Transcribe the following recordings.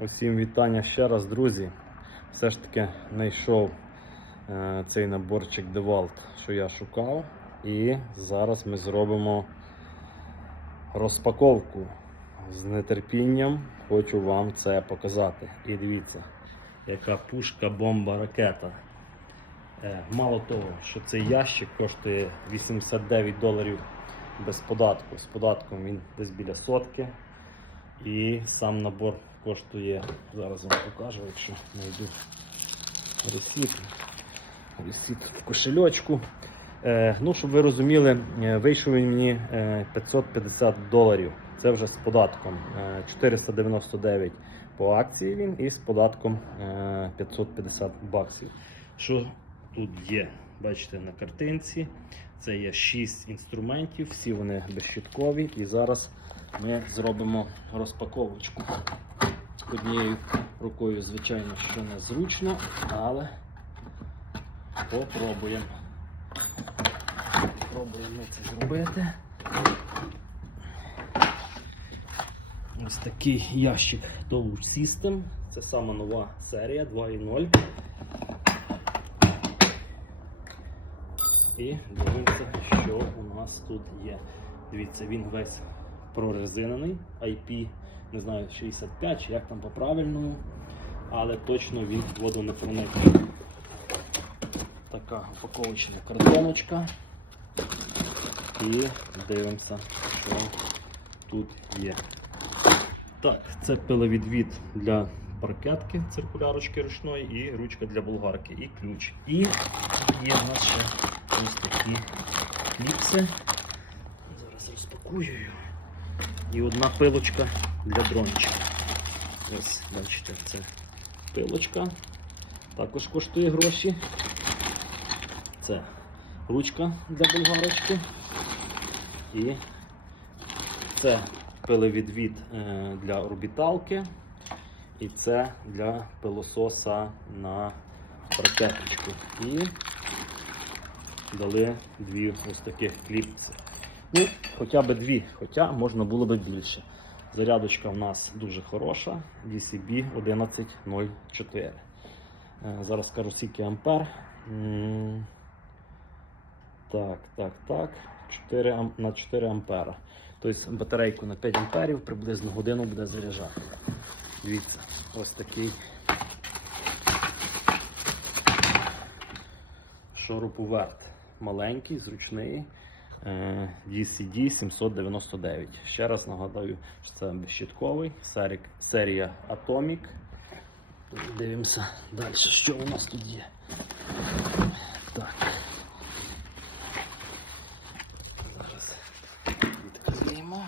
Усім вітання ще раз, друзі. Все ж таки знайшов е, цей наборчик DeWalt, що я шукав. І зараз ми зробимо розпаковку. З нетерпінням хочу вам це показати. І дивіться, яка пушка, бомба, ракета. Е, мало того, що цей ящик коштує 89 доларів без податку. З податком він десь біля сотки. І сам набор коштує, зараз вам покажу, якщо знайду ресіт. Ресіт в кошельочку. Е, ну, щоб ви розуміли, е, вийшов він мені е, 550 доларів. Це вже з податком. Е, 499 по акції він і з податком е, 550 баксів. Що тут є? Бачите на картинці. Це є 6 інструментів, всі вони безщиткові. І зараз ми зробимо розпаковочку. Однією рукою, звичайно, що незручно, але попробуємо. Попробуємо це зробити. Ось такий ящик Doluch System. Це сама нова серія 2.0. І дивимося, що у нас тут є. Дивіться, він весь прорезинений, IP, не знаю, 65 чи як там по правильному, але точно він водонепроникний. Така упаковочна картоночка. І дивимося, що тут є. Так, це пиловідвід для паркетки, циркулярочки ручної і ручка для болгарки, і ключ. І є в нас ще ось такі кліпси. Зараз розпакую. І одна пилочка для дрончика. Ось, бачите, це пилочка. Також коштує гроші. Це ручка для болгарочки. І це пиловідвід е, для орбіталки. І це для пилососа на паркеточку. І дали дві ось таких кліпси. Ну, хоча б дві, хоча можна було б більше. Зарядочка в нас дуже хороша, DCB 1104. Е, Зараз скажу скільки ампер. Так, так, так. 4 на 4 ампера. Тобто батарейку на 5 амперів приблизно годину буде заряджати. Дивіться, ось такий шуруповерт. Маленький, зручний. Е, DCD 799. Ще раз нагадаю, що це безщитковий серія Atomic. Дивимося далі, що у нас тут є. Так. Зараз відкриємо.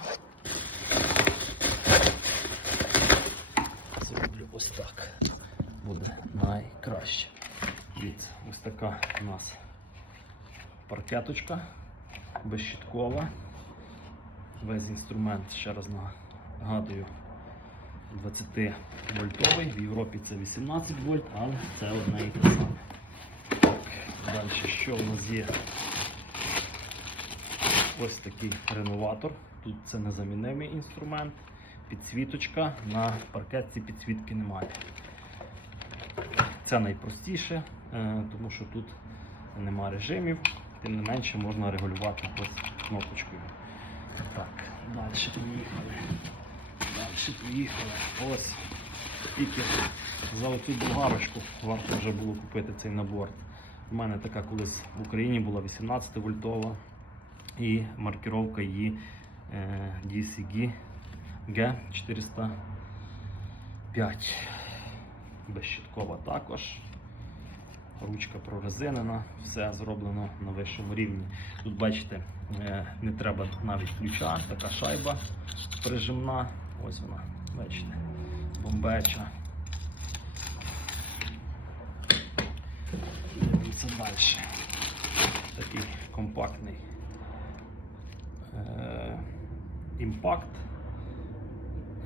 Зроблю ось так. Буде найкраще. Ось така у нас паркеточка безщиткова. Весь інструмент, ще раз нагадую, 20 вольтовий. В Європі це 18 вольт, але це одне і те саме. Далі що у нас є? Ось такий реноватор. Тут це незамінимий інструмент. Підсвіточка. На паркетці підсвітки немає. Це найпростіше, е, тому що тут нема режимів, тим не менше можна регулювати ось кнопочкою. Так, далі поїхали. Далі поїхали. Ось тільки за оцю болгарочку варто вже було купити цей набор. У мене така колись в Україні була 18 вольтова і маркировка її е, DCG G405. Безщиткова також. Ручка прорезинена, все зроблено на вищому рівні. Тут бачите, е, не треба навіть ключа, така шайба прижимна. Ось вона, бачите, бомбеча. Дивимося далі. Такий компактний е, імпакт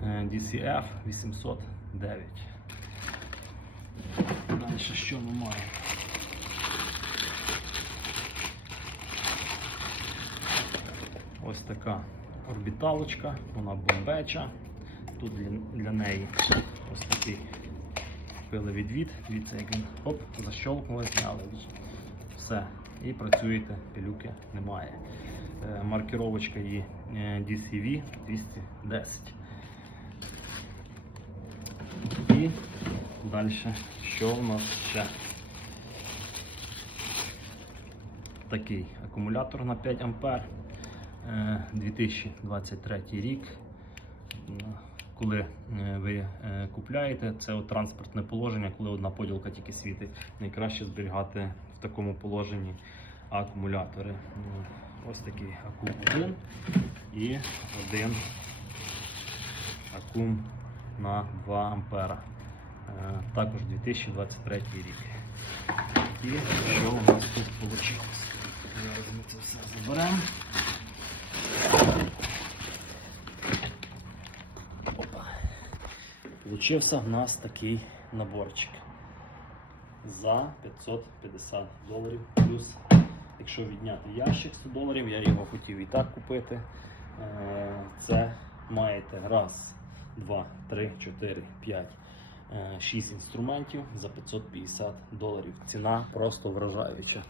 е, DCF 809. Далі що ми маємо? Ось така орбіталочка, вона бомбеча. тут для, для неї ось такий купили відвід. Дивіться, як він оп, защолкнули, зняли. Все. І працюєте, пилюки немає. Е, маркировочка її е, DCV 210. І далі, що в нас ще? Такий акумулятор на 5 А. Е, 2023 рік. Коли е, ви е, купляєте, це транспортне положення, коли одна поділка тільки світить. Найкраще зберігати в такому положенні акумулятори. Ось такий акум 1 і один акум на 2 ампера. Е, Також 2023 рік. І що у нас тут вийшло? Зараз ми це все заберемо. Опа. Получився в нас такий наборчик за 550 доларів. Плюс, якщо відняти ящик 100 доларів, я його хотів і так купити. Е, Це маєте раз, два, три, чотири, п'ять, е, шість інструментів за 550 доларів. Ціна просто вражаюча.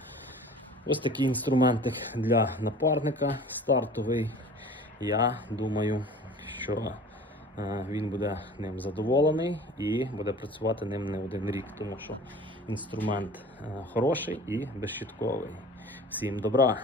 Ось такий інструментик для напарника стартовий. Я думаю, що е, він буде ним задоволений і буде працювати ним не один рік, тому що інструмент е, хороший і безщітковий. Всім добра!